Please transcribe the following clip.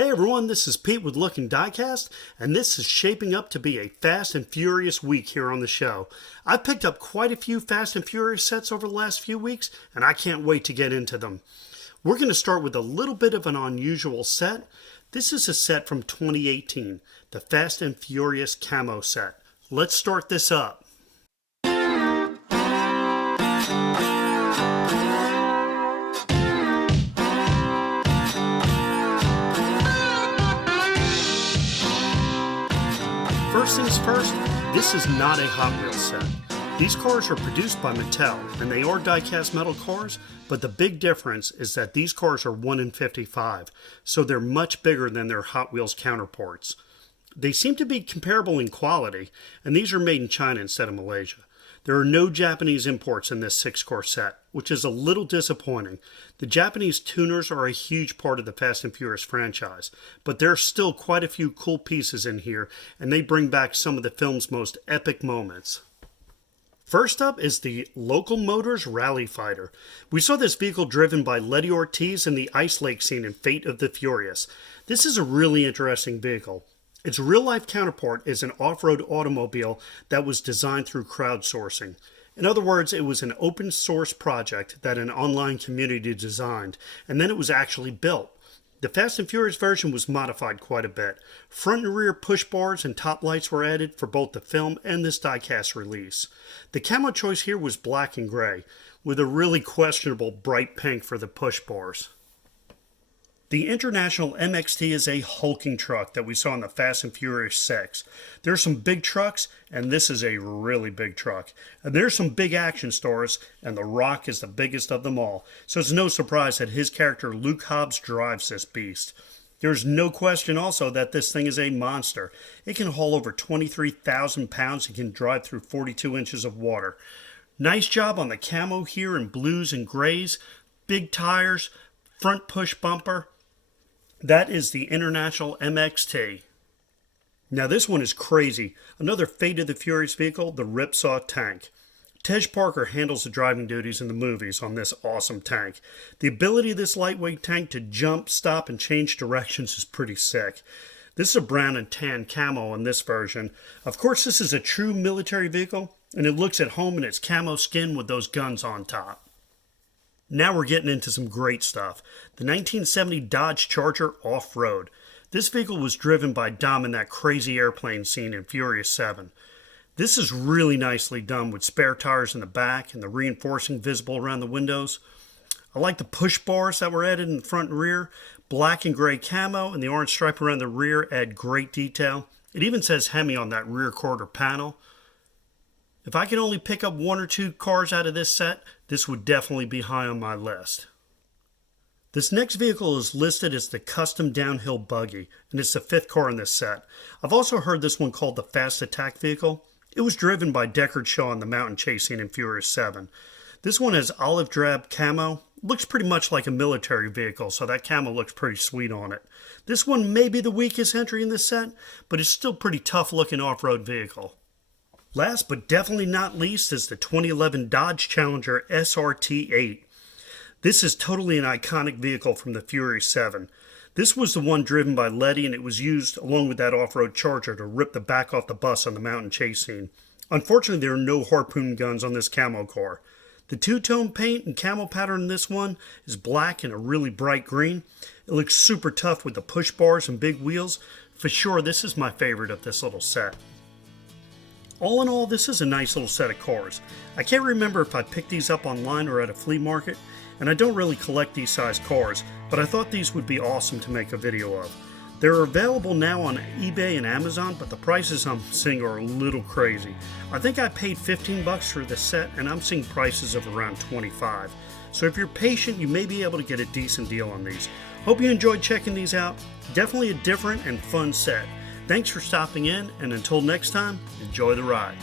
Hey everyone, this is Pete with Looking Diecast, and this is shaping up to be a Fast and Furious week here on the show. I've picked up quite a few Fast and Furious sets over the last few weeks, and I can't wait to get into them. We're going to start with a little bit of an unusual set. This is a set from 2018, the Fast and Furious Camo set. Let's start this up. First things first, this is not a Hot Wheels set. These cars are produced by Mattel, and they are die-cast metal cars, but the big difference is that these cars are 1 in 55, so they're much bigger than their Hot Wheels counterparts. They seem to be comparable in quality, and these are made in China instead of Malaysia. There are no Japanese imports in this 6-car set, which is a little disappointing. The Japanese tuners are a huge part of the Fast and Furious franchise, but there are still quite a few cool pieces in here, and they bring back some of the film's most epic moments. First up is the Local Motors Rally Fighter. We saw this vehicle driven by Letty Ortiz in the ice lake scene in Fate of the Furious. This is a really interesting vehicle. Its real-life counterpart is an off-road automobile that was designed through crowdsourcing. In other words, it was an open-source project that an online community designed, and then it was actually built. The Fast and Furious version was modified quite a bit. Front and rear push bars and top lights were added for both the film and this diecast release. The camo choice here was black and gray, with a really questionable bright pink for the push bars. The International MXT is a hulking truck that we saw in the Fast and Furious 6. There are some big trucks, and this is a really big truck. And there's some big action stars, and The Rock is the biggest of them all. So it's no surprise that his character Luke Hobbs drives this beast. There's no question also that this thing is a monster. It can haul over 23,000 pounds and can drive through 42 inches of water. Nice job on the camo here in blues and grays. Big tires, front push bumper. That is the International MXT. Now this one is crazy. Another Fate of the Furious vehicle, the Ripsaw Tank. Tej Parker handles the driving duties in the movies on this awesome tank. The ability of this lightweight tank to jump, stop, and change directions is pretty sick. This is a brown and tan camo in this version. Of course, this is a true military vehicle, and it looks at home in its camo skin with those guns on top. Now we're getting into some great stuff. The 1970 Dodge Charger Off-Road. This vehicle was driven by Dom in that crazy airplane scene in Furious 7. This is really nicely done with spare tires in the back and the reinforcing visible around the windows. I like the push bars that were added in the front and rear. Black and gray camo and the orange stripe around the rear add great detail. It even says Hemi on that rear quarter panel. If I could only pick up 1 or 2 cars out of this set, this would definitely be high on my list. This next vehicle is listed as the Custom Downhill Buggy, and it's the 5th car in this set. I've also heard this one called the Fast Attack vehicle. It was driven by Deckard Shaw in the mountain chase scene in Furious 7. This one has olive drab camo. Looks pretty much like a military vehicle, so that camo looks pretty sweet on it. This one may be the weakest entry in this set, but it's still a pretty tough looking off-road vehicle. Last but definitely not least is the 2011 Dodge Challenger SRT8. This is totally an iconic vehicle from the Furious 7. This was the one driven by Letty, and it was used along with that off-road Charger to rip the back off the bus on the mountain chase scene. Unfortunately, there are no harpoon guns on this camo car. The two-tone paint and camo pattern in this one is black and a really bright green. It looks super tough with the push bars and big wheels. For sure, this is my favorite of this little set. All in all, this is a nice little set of cars. I can't remember if I picked these up online or at a flea market, and I don't really collect these size cars, but I thought these would be awesome to make a video of. They're available now on eBay and Amazon, but the prices I'm seeing are a little crazy. I think I paid $15 for this set, and I'm seeing prices of around $25. So if you're patient, you may be able to get a decent deal on these. Hope you enjoyed checking these out. Definitely a different and fun set. Thanks for stopping in, and until next time, enjoy the ride.